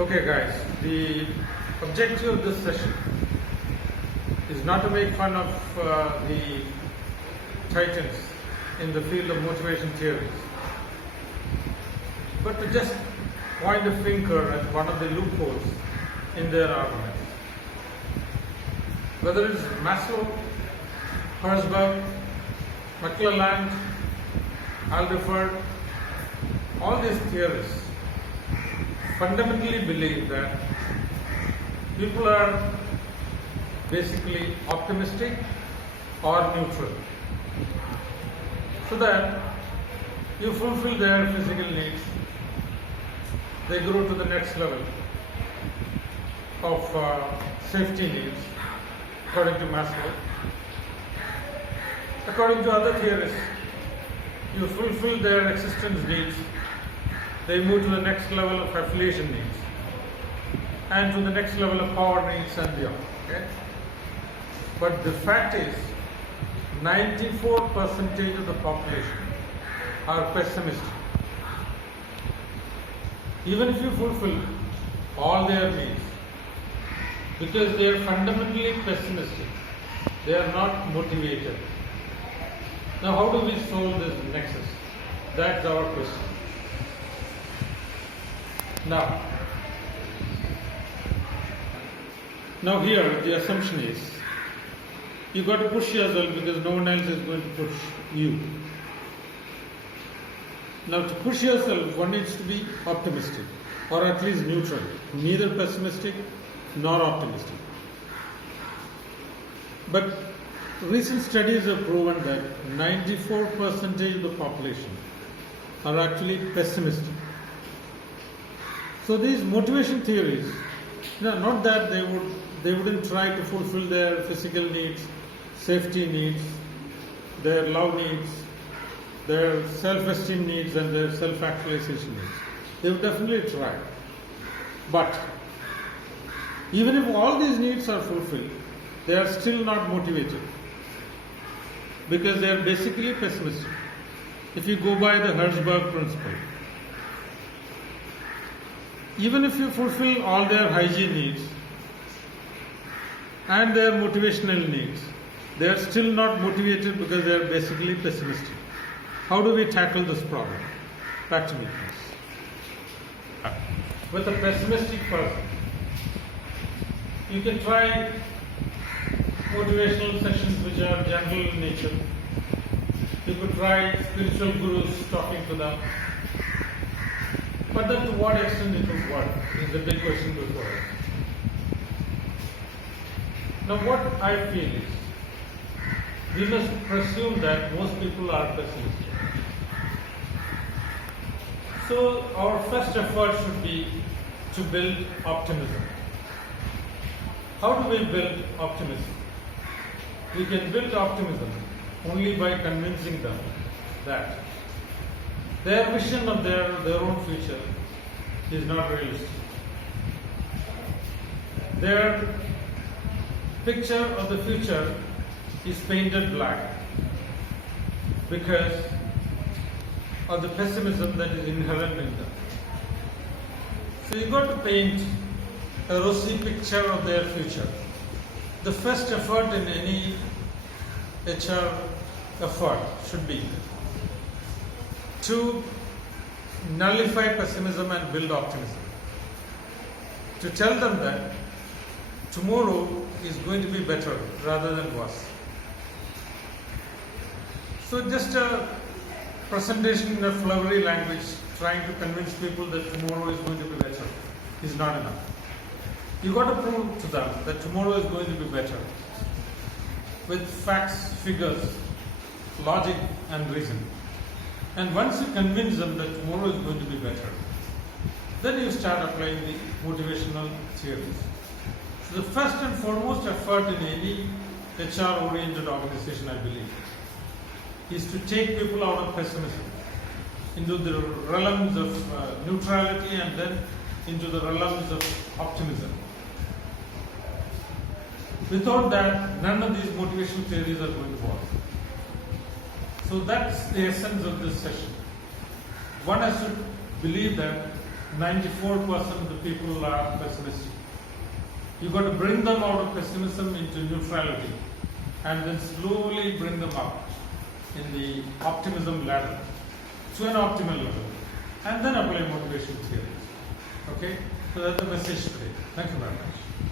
Okay guys, the objective of this session is not to make fun of the titans in the field of motivation theories, but to just point a finger at one of the loopholes in their argument. Whether it's Maslow, Herzberg, McClelland, Alderfer, all these theorists fundamentally believe that people are basically optimistic or neutral, so that you fulfill their physical needs, they grow to the next level of safety needs, according to Maslow. According to other theorists, you fulfill their existence needs, they move to the next level of affiliation needs, and to the next level of power needs and beyond. Okay? But the fact is, 94% of the population are pessimistic. Even if you fulfill all their needs, because they are fundamentally pessimistic, they are not motivated. Now, how do we solve this nexus? That's our question. Now here the assumption is you got to push yourself because no one else is going to push you. Now, to push yourself, one needs to be optimistic, or at least neutral, neither pessimistic nor optimistic. But recent studies have proven that 94% of the population are actually pessimistic. So these motivation theories, not that they wouldn't try to fulfill their physical needs, safety needs, their love needs, their self-esteem needs, and their self-actualization needs. They would definitely try. But even if all these needs are fulfilled, they are still not motivated, because they are basically pessimistic. If you go by the Herzberg principle, even if you fulfill all their hygiene needs and their motivational needs, they are still not motivated because they are basically pessimistic. How do we tackle this problem? Back to me, please. With a pessimistic person, you can try motivational sessions which are general in nature. You could try spiritual gurus talking to them. But then to what extent it will work is the big question before us. Now what I feel is, we must presume that most people are pessimistic. So our first effort should be to build optimism. How do we build optimism? We can build optimism only by convincing them that their vision of their own future is not realistic. Their picture of the future is painted black because of the pessimism that is inherent in them. So you've got to paint a rosy picture of their future. The first effort in any HR effort should be to nullify pessimism and build optimism. To tell them that tomorrow is going to be better rather than worse. So just a presentation in a flowery language trying to convince people that tomorrow is going to be better is not enough. You've got to prove to them that tomorrow is going to be better with facts, figures, logic and reason. And once you convince them that tomorrow is going to be better, then you start applying the motivational theories. So the first and foremost effort in any HR-oriented organization, I believe, is to take people out of pessimism into the realms of neutrality and then into the realms of optimism. Without that, none of these motivational theories are going to work. So that's the essence of this session. One has to believe that 94% of the people are pessimistic. You've got to bring them out of pessimism into neutrality and then slowly bring them up in the optimism ladder to an optimal level and then apply motivation theories. Okay? So that's the message today. Thank you very much.